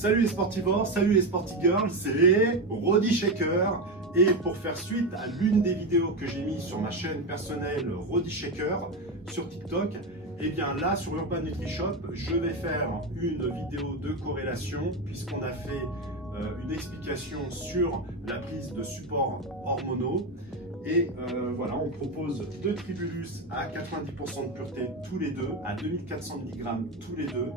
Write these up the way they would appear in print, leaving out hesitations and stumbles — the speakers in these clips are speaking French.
Salut les sportivores, salut les sportigirls, c'est Roddy Shaker. Et pour faire suite à l'une des vidéos que j'ai mis sur ma chaîne personnelle Roddy Shaker sur TikTok, et bien là sur Urban NutriShop, je vais faire une vidéo de corrélation puisqu'on a fait une explication sur la prise de supports hormonaux. Et voilà, on propose 2 Tribulus à 90% de pureté tous les deux, à 2400 mg tous les deux,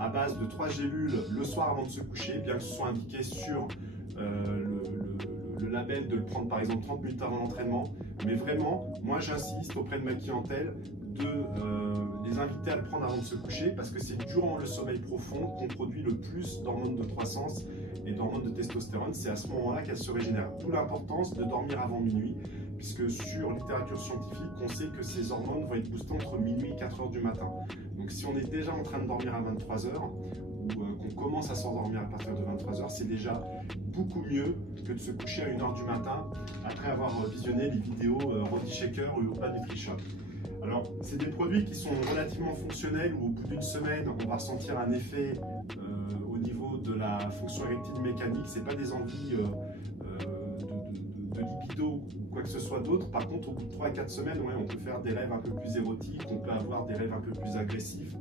à base de 3 gélules le soir avant de se coucher, bien que ce soit indiqué sur le label de le prendre par exemple 30 minutes avant l'entraînement. Mais vraiment, moi j'insiste auprès de ma clientèle de les inviter à le prendre avant de se coucher parce que c'est durant le sommeil profond qu'on produit le plus d'hormones de croissance et d'hormones de testostérone. C'est à ce moment-là qu'elles se régénèrent. D'où l'importance de dormir avant minuit, puisque sur littérature scientifique, on sait que ces hormones vont être boostées entre minuit et 4 h du matin. Donc si on est déjà en train de dormir à 23 h ou qu'on commence à s'endormir à partir de 23 h, c'est déjà beaucoup mieux que de se coucher à 1 h du matin après avoir visionné les vidéos Roddy Shaker ou Urban NutriShop. Alors, c'est des produits qui sont relativement fonctionnels où au bout d'une semaine, on va ressentir un effet au niveau de la fonction érectile mécanique. Ce n'est pas des envies de libido ou quoi que ce soit d'autre. Par contre, au bout de 3 à 4 semaines, ouais, on peut faire des rêves un peu plus érotiques, on peut avoir des rêves un peu plus agressifs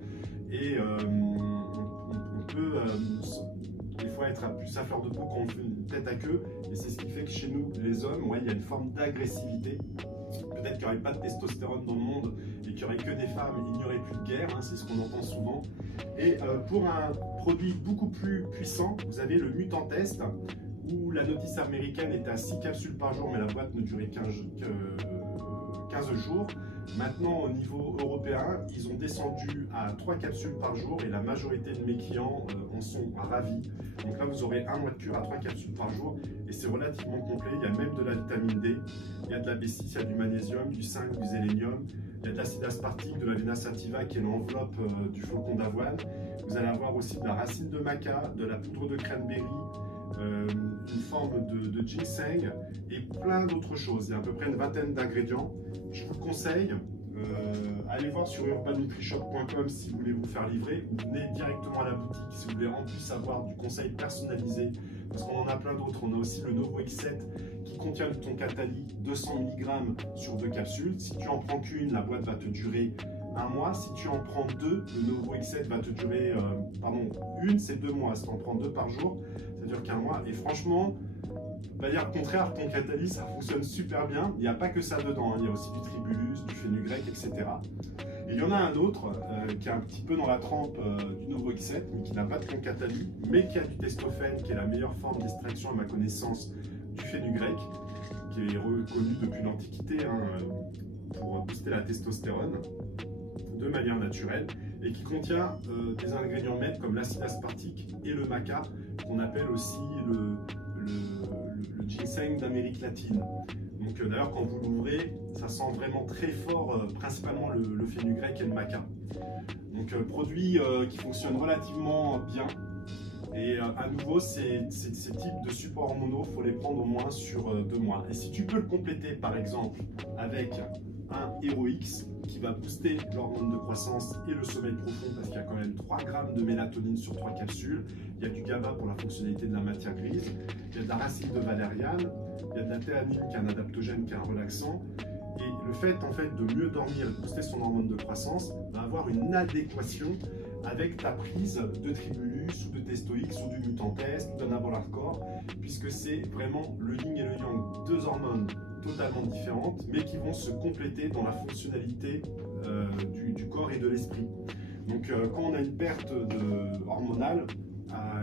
et on peut des fois être plus à fleur de peau quand on fait une tête à queue. Et c'est ce qui fait que chez nous, les hommes, ouais, il y a une forme d'agressivité. Peut-être qu'il n'y aurait pas de testostérone dans le monde et qu'il n'y aurait que des femmes, il n'y aurait plus de guerre, hein, c'est ce qu'on entend souvent. Et pour un produit beaucoup plus puissant, vous avez le Mutant Test, où la notice américaine était à 6 capsules par jour, mais la boîte ne durait que 15 jours. Maintenant, au niveau européen, ils ont descendu à 3 capsules par jour et la majorité de mes clients en sont ravis. Donc là, vous aurez un mois de cure à 3 capsules par jour et c'est relativement complet. Il y a même de la vitamine D, il y a de la B6, il y a du magnésium, du zinc, du sélénium, il y a de l'acide aspartique, de la vena sativa qui est l'enveloppe du flocon d'avoine. Vous allez avoir aussi de la racine de maca, de la poudre de cranberry, une forme de ginseng et plein d'autres choses. Il y a à peu près une vingtaine d'ingrédients. Je vous conseille, allez voir sur urbannutrishop.com si vous voulez vous faire livrer ou venez directement à la boutique si vous voulez en plus avoir du conseil personnalisé parce qu'on en a plein d'autres. On a aussi le Novo X7 qui contient le Toncatali 200 mg sur 2 capsules. Si tu en prends qu'une, la boîte va te durer 1 mois. Si tu en prends 2, le Novo X7 va te durer, une c'est 2 mois. Si tu en prends 2 par jour, ça dure qu'1 mois. Et franchement, on va dire le contraire, ton Cataly, ça fonctionne super bien. Il n'y a pas que ça dedans, hein. Il y a aussi du Tribulus, du fenugrec, etc. Et il y en a un autre qui est un petit peu dans la trempe du Novo X7, mais qui n'a pas de Toncatali, mais qui a du testophène, qui est la meilleure forme d'extraction à ma connaissance du fenugrec, qui est reconnu depuis l'Antiquité hein, pour booster la testostérone de manière naturelle et qui contient des ingrédients maîtres comme l'acide aspartique et le maca, qu'on appelle aussi le ginseng d'Amérique latine. Donc d'ailleurs quand vous l'ouvrez, ça sent vraiment très fort, principalement le fenugrec et le maca. Donc produit qui fonctionne relativement bien. Et à nouveau, ces types de supports hormonaux, il faut les prendre au moins sur 2 mois. Et si tu peux le compléter par exemple avec un HeroX qui va booster l'hormone de croissance et le sommeil profond parce qu'il y a quand même 3 grammes de mélatonine sur 3 capsules. Il y a du GABA pour la fonctionnalité de la matière grise. Il y a de la racine de valériane. Il y a de la théanine qui est un adaptogène, qui est un relaxant. Et le fait en fait de mieux dormir et de booster son hormone de croissance va avoir une adéquation avec ta prise de Tribulus ou de Testo-X ou du Mutant Test ou d'un Abol Hardcore puisque c'est vraiment le yin et le yang, 2 hormones totalement différentes mais qui vont se compléter dans la fonctionnalité du corps et de l'esprit. Donc quand on a une perte hormonale,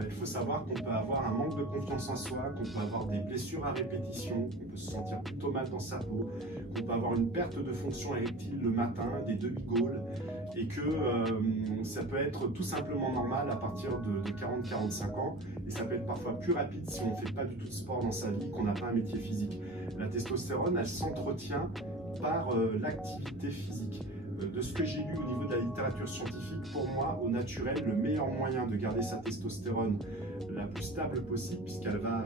il faut savoir qu'on peut avoir un manque de confiance en soi, qu'on peut avoir des blessures à répétition, qu'on peut se sentir plutôt mal dans sa peau, qu'on peut avoir une perte de fonction érectile le matin, des demi-gaules, et que ça peut être tout simplement normal à partir de 40-45 ans, et ça peut être parfois plus rapide si on ne fait pas du tout de sport dans sa vie, qu'on n'a pas un métier physique. La testostérone, elle s'entretient par l'activité physique. De ce que j'ai lu au niveau de la littérature scientifique, pour moi, au naturel, le meilleur moyen de garder sa testostérone la plus stable possible, puisqu'elle va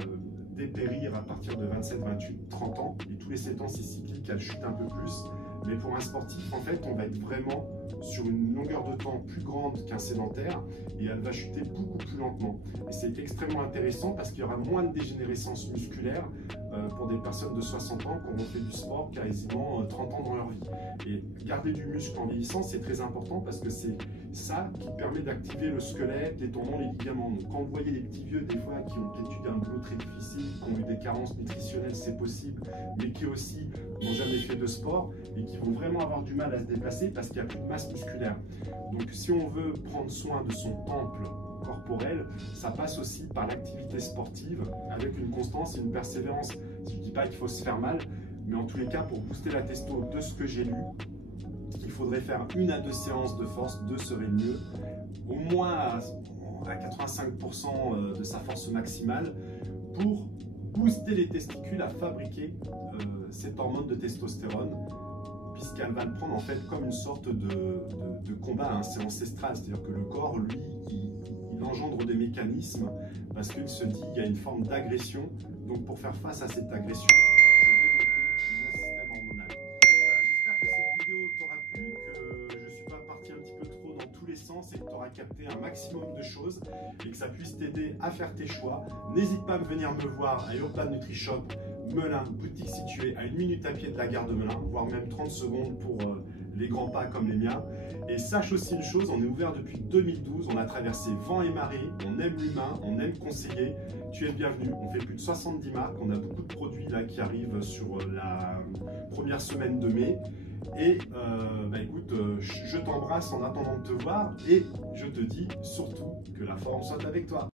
dépérir à partir de 27, 28, 30 ans, et tous les 7 ans, c'est cyclique, elle chute un peu plus, Mais pour un sportif, en fait, on va être vraiment sur une longueur de temps plus grande qu'un sédentaire et elle va chuter beaucoup plus lentement. Et c'est extrêmement intéressant parce qu'il y aura moins de dégénérescence musculaire pour des personnes de 60 ans qui ont fait du sport quasiment 30 ans dans leur vie. Et garder du muscle en vieillissant, c'est très important parce que c'est ça qui permet d'activer le squelette, les tendons, les ligaments. Donc quand vous voyez les petits vieux des fois qui ont peut-être eu un boulot très difficile, qui ont eu des carences nutritionnelles, c'est possible, mais qui aussi n'ont jamais fait de sport et qui vont vraiment avoir du mal à se déplacer parce qu'il n'y a plus de masse musculaire. Donc si on veut prendre soin de son temple corporel, ça passe aussi par l'activité sportive avec une constance et une persévérance. Je ne dis pas qu'il faut se faire mal, mais en tous les cas, pour booster la testo, de ce que j'ai lu, il faudrait faire 1 à 2 séances de force, 2 serait mieux, au moins à 85% de sa force maximale pour booster les testicules à fabriquer cette hormone de testostérone, puisqu'elle va le prendre en fait comme une sorte de combat, hein, c'est ancestral, c'est-à-dire que le corps, lui, il engendre des mécanismes parce qu'il se dit qu'il y a une forme d'agression, donc pour faire face à cette agression, je vais monter mon système hormonal. Voilà, j'espère que cette vidéo t'aura plu, que je ne suis pas parti un petit peu trop dans tous les sens et que tu auras capté un maximum de choses et que ça puisse t'aider à faire tes choix. N'hésite pas à venir me voir à Urban NutriShop, Melun, boutique située à 1 minute à pied de la gare de Melun, voire même 30 secondes pour les grands pas comme les miens. Et sache aussi une chose, on est ouvert depuis 2012, on a traversé vent et marée, on aime l'humain, on aime conseiller. Tu es le bienvenu, on fait plus de 70 marques, on a beaucoup de produits là qui arrivent sur la première semaine de mai. Et écoute, je t'embrasse en attendant de te voir et je te dis surtout que la forme soit avec toi.